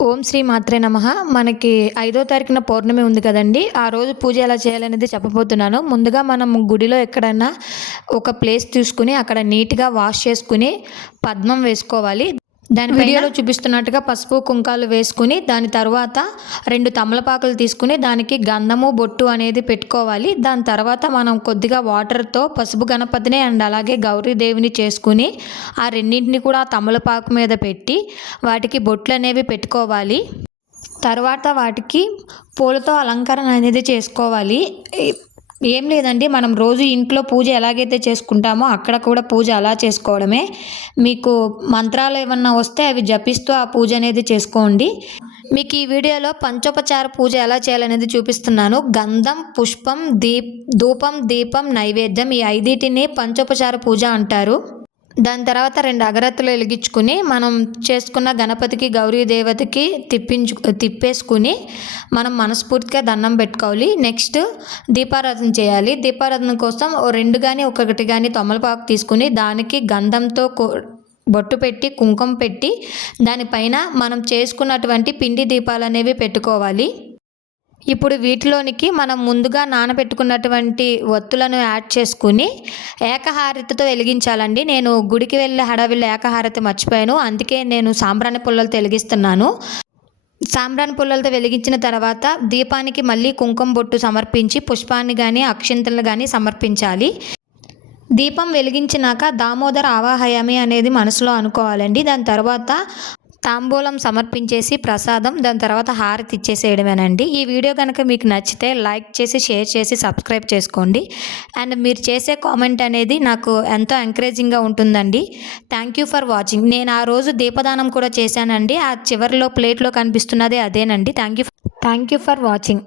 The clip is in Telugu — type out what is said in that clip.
ఓం శ్రీ మాత్రే నమః. మనకి 5వ తారీఖున పౌర్ణమి ఉంది కదండి. ఆ రోజు పూజ ఎలా చేయాలనేది చెప్పబోతున్నాను. ముందుగా మనం గుడిలో ఎక్కడన్నా ఒక ప్లేస్ తీసుకుని అక్కడ నీట్గా వాష్ చేసుకుని పద్మం వేసుకోవాలి. దాని వీడియోలో చూపిస్తున్నట్టుగా పసుపు కుంకాలు వేసుకుని దాని తర్వాత 2 తమలపాకులు తీసుకుని దానికి గంధము బొట్టు అనేది పెట్టుకోవాలి. దాని తర్వాత మనం కొద్దిగా వాటర్తో పసుపు గణపతిని అండ్ అలాగే గౌరీదేవిని చేసుకుని ఆ రెండింటిని కూడా తమలపాకు మీద పెట్టి వాటికి బొట్లు అనేవి పెట్టుకోవాలి. తర్వాత వాటికి పూలతో అలంకరణ అనేది చేసుకోవాలి. ఏం లేదండి, మనం రోజు ఇంట్లో పూజ ఎలాగైతే చేసుకుంటామో అక్కడ కూడా పూజ అలా చేసుకోవడమే. మీకు మంత్రాలు ఏమన్నా వస్తే అవి జపిస్తూ ఆ పూజ అనేది చేసుకోండి. మీకు ఈ వీడియోలో పంచోపచార పూజ ఎలా చేయాలనేది చూపిస్తున్నాను. గంధం, పుష్పం, ధూపం, దీపం, నైవేద్యం, ఈ 5టిని పంచోపచార పూజ అంటారు. దాని తర్వాత 2 అగరత్తులు వెలిగించుకుని మనం చేసుకున్న గణపతికి గౌరీదేవతకి తిప్పేసుకుని మనం మనస్ఫూర్తిగా దండం పెట్టుకోవాలి. నెక్స్ట్ దీపారాధన చేయాలి. దీపారాధన కోసం 2 కానీ 1 కానీ తమలపాకు తీసుకుని దానికి గంధంతో బొట్టు పెట్టి కుంకుమ పెట్టి దానిపైన మనం చేసుకున్నటువంటి పిండి దీపాలు అనేవి పెట్టుకోవాలి. ఇప్పుడు వీటిలోనికి మనం ముందుగా నానబెట్టుకున్నటువంటి ఒత్తులను యాడ్ చేసుకుని ఏకహారతితో వెలిగించాలండి. నేను గుడికి వెళ్ళే హడావిల్లో ఏకహారతి మర్చిపోయాను, అందుకే నేను సాంబ్రాణి పుల్లలతో వెలిగిస్తున్నాను. సాంబ్రాణి పుల్లలతో వెలిగించిన తర్వాత దీపానికి మళ్ళీ కుంకుమ బొట్టు సమర్పించి పుష్పాన్ని కానీ అక్షింతలు కానీ సమర్పించాలి. దీపం వెలిగించినాక దామోదర ఆవాహయామి అనేది మనసులో అనుకోవాలండి. దాని తర్వాత తాంబూలం సమర్పించేసి ప్రసాదం, దాని తర్వాత హారతి ఇచ్చేసేయడమేనండి. ఈ వీడియో కనుక మీకు నచ్చితే లైక్ చేసి షేర్ చేసి సబ్స్క్రైబ్ చేసుకోండి. అండ్ మీరు చేసే కామెంట్ అనేది నాకు ఎంతో ఎంకరేజింగ్గా ఉంటుందండి. Thank you for watching. నేను ఆ రోజు దీపదానం కూడా చేశానండి. ఆ చివరిలో ప్లేట్లో కనిపిస్తున్నదే అదేనండి. Thank you for watching.